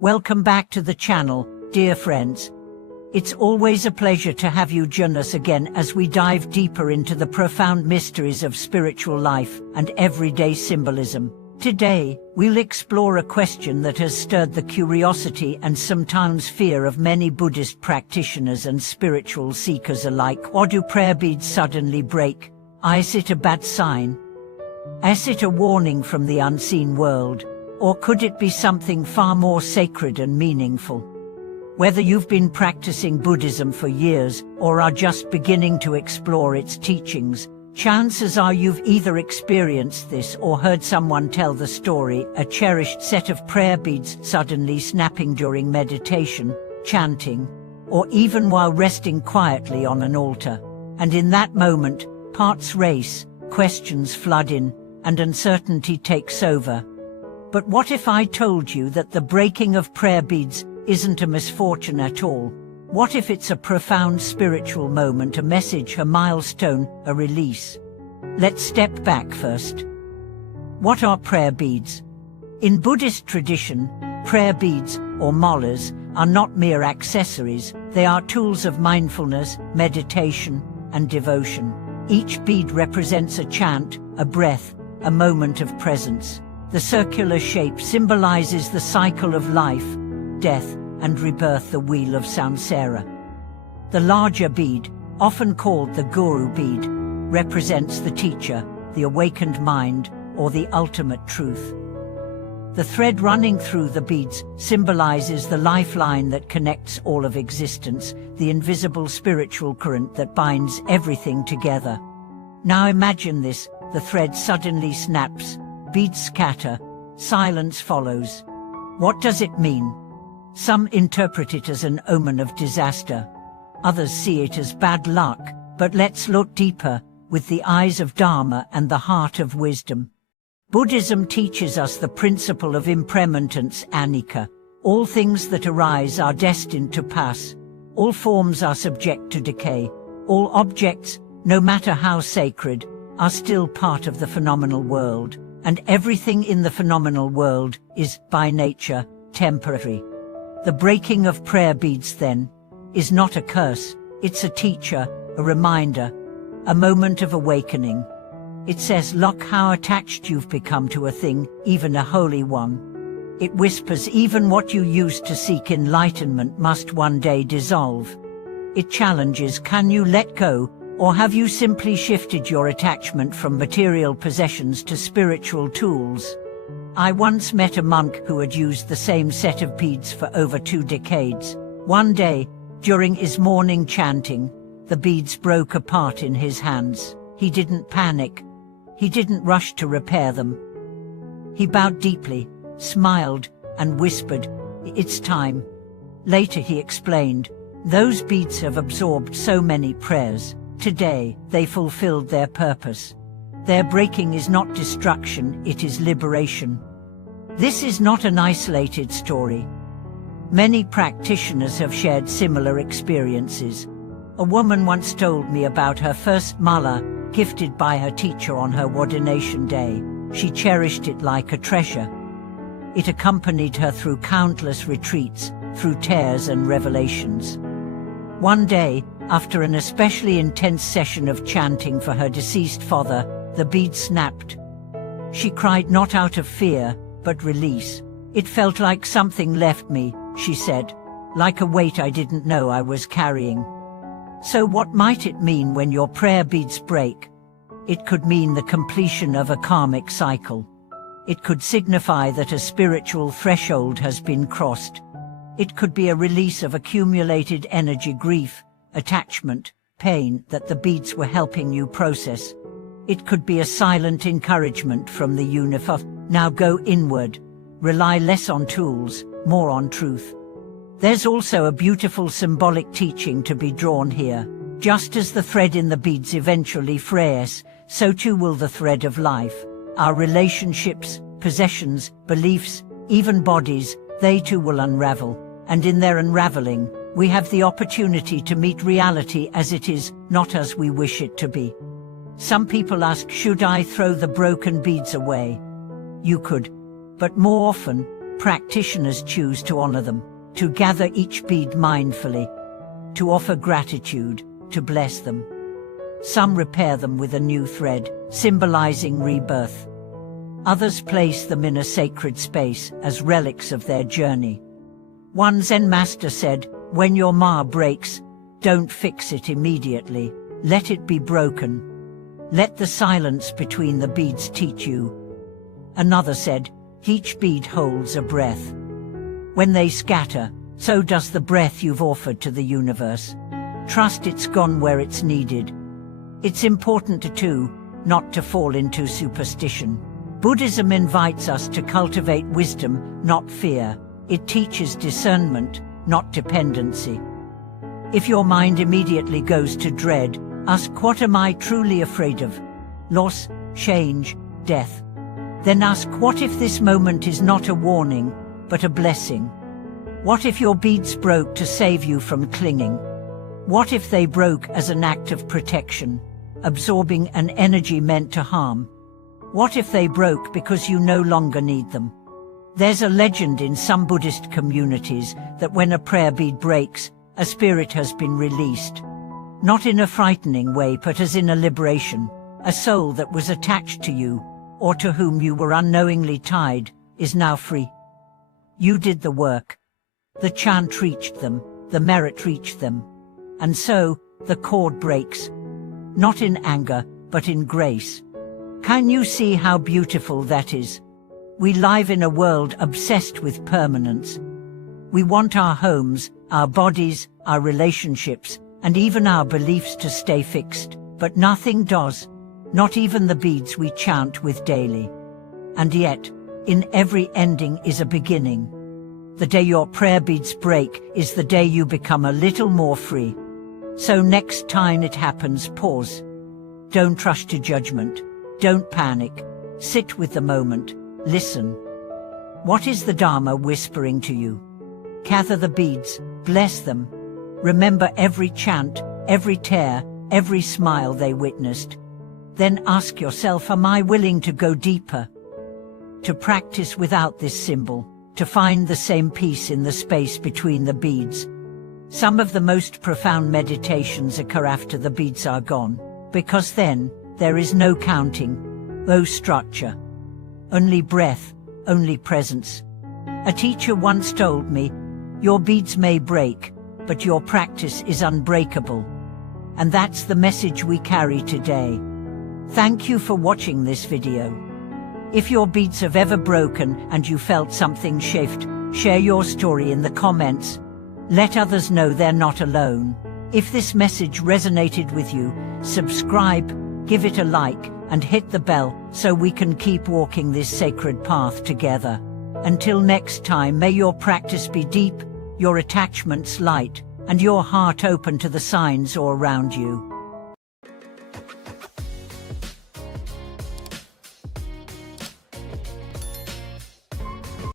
Welcome back to the channel, dear friends. It's always a pleasure to have you join us again as we dive deeper into the profound mysteries of spiritual life and everyday symbolism. Today, we'll explore a question that has stirred the curiosity and sometimes fear of many Buddhist practitioners and spiritual seekers alike. Why do prayer beads suddenly break? Is it a bad sign? Is it a warning from the unseen world? Or could it be something far more sacred and meaningful? Whether you've been practicing Buddhism for years or are just beginning to explore its teachings, chances are you've either experienced this or heard someone tell the story, a cherished set of prayer beads suddenly snapping during meditation, chanting, or even while resting quietly on an altar. And in that moment, parts race, questions flood in, and uncertainty takes over. But what if I told you that the breaking of prayer beads isn't a misfortune at all? What if it's a profound spiritual moment, a message, a milestone, a release? Let's step back first. What are prayer beads? In Buddhist tradition, prayer beads, or malas, are not mere accessories. They are tools of mindfulness, meditation, and devotion. Each bead represents a chant, a breath, a moment of presence. The circular shape symbolizes the cycle of life, death, and rebirth, the wheel of samsara. The larger bead, often called the guru bead, represents the teacher, the awakened mind, or the ultimate truth. The thread running through the beads symbolizes the lifeline that connects all of existence, the invisible spiritual current that binds everything together. Now imagine this: the thread suddenly snaps, beads scatter, silence follows. What does it mean? Some interpret it as an omen of disaster. Others see it as bad luck. But let's look deeper, with the eyes of Dharma and the heart of wisdom. Buddhism teaches us the principle of impermanence, anicca. All things that arise are destined to pass. All forms are subject to decay. All objects, no matter how sacred, are still part of the phenomenal world. And everything in the phenomenal world is, by nature, temporary. The breaking of prayer beads, then, is not a curse. It's a teacher, a reminder, a moment of awakening. It says, look how attached you've become to a thing, even a holy one. It whispers, even what you used to seek enlightenment must one day dissolve. It challenges, can you let go? Or have you simply shifted your attachment from material possessions to spiritual tools? I once met a monk who had used the same set of beads for over 2 decades. One day, during his morning chanting, the beads broke apart in his hands. He didn't panic. He didn't rush to repair them. He bowed deeply, smiled, and whispered, "It's time." Later he explained, "Those beads have absorbed so many prayers. Today, they fulfilled their purpose. Their breaking is not destruction, it is liberation." This is not an isolated story. Many practitioners have shared similar experiences. A woman once told me about her first mala, gifted by her teacher on her ordination day. She cherished it like a treasure. It accompanied her through countless retreats, through tears and revelations. One day, after an especially intense session of chanting for her deceased father, the bead snapped. She cried not out of fear, but release. "It felt like something left me," she said, "like a weight I didn't know I was carrying." So what might it mean when your prayer beads break? It could mean the completion of a karmic cycle. It could signify that a spiritual threshold has been crossed. It could be a release of accumulated energy, grief, attachment, pain that the beads were helping you process. It could be a silent encouragement from the universe. Now go inward. Rely less on tools, more on truth. There's also a beautiful symbolic teaching to be drawn here. Just as the thread in the beads eventually frays, so too will the thread of life. Our relationships, possessions, beliefs, even bodies, they too will unravel. And in their unraveling, we have the opportunity to meet reality as it is, not as we wish it to be. Some people ask, should I throw the broken beads away? You could. But more often, practitioners choose to honor them, to gather each bead mindfully, to offer gratitude, to bless them. Some repair them with a new thread, symbolizing rebirth. Others place them in a sacred space as relics of their journey. One Zen master said, "When your ma breaks, don't fix it immediately. Let it be broken. Let the silence between the beads teach you." Another said, "Each bead holds a breath. When they scatter, so does the breath you've offered to the universe. Trust it's gone where it's needed." It's important too, not to fall into superstition. Buddhism invites us to cultivate wisdom, not fear. It teaches discernment, not dependency. If your mind immediately goes to dread, ask, what am I truly afraid of? Loss, change, death. Then ask, what if this moment is not a warning, but a blessing? What if your beads broke to save you from clinging? What if they broke as an act of protection, absorbing an energy meant to harm? What if they broke because you no longer need them? There's a legend in some Buddhist communities that when a prayer bead breaks, a spirit has been released. Not in a frightening way, but as in a liberation. A soul that was attached to you, or to whom you were unknowingly tied, is now free. You did the work. The chant reached them, the merit reached them. And so, the cord breaks. Not in anger, but in grace. Can you see how beautiful that is? We live in a world obsessed with permanence. We want our homes, our bodies, our relationships, and even our beliefs to stay fixed, but nothing does, not even the beads we chant with daily. And yet, in every ending is a beginning. The day your prayer beads break is the day you become a little more free. So next time it happens, pause. Don't rush to judgment. Don't panic. Sit with the moment. Listen. What is the Dharma whispering to you? Gather the beads, bless them. Remember every chant, every tear, every smile they witnessed. Then ask yourself, am I willing to go deeper? To practice without this symbol, to find the same peace in the space between the beads. Some of the most profound meditations occur after the beads are gone, because then, there is no counting, no structure. Only breath, only presence. A teacher once told me, your beads may break, but your practice is unbreakable. And that's the message we carry today. Thank you for watching this video. If your beads have ever broken and you felt something shift, share your story in the comments. Let others know they're not alone. If this message resonated with you, subscribe, give it a like, and hit the bell so we can keep walking this sacred path together. Until next time, may your practice be deep, your attachments light, and your heart open to the signs all around you.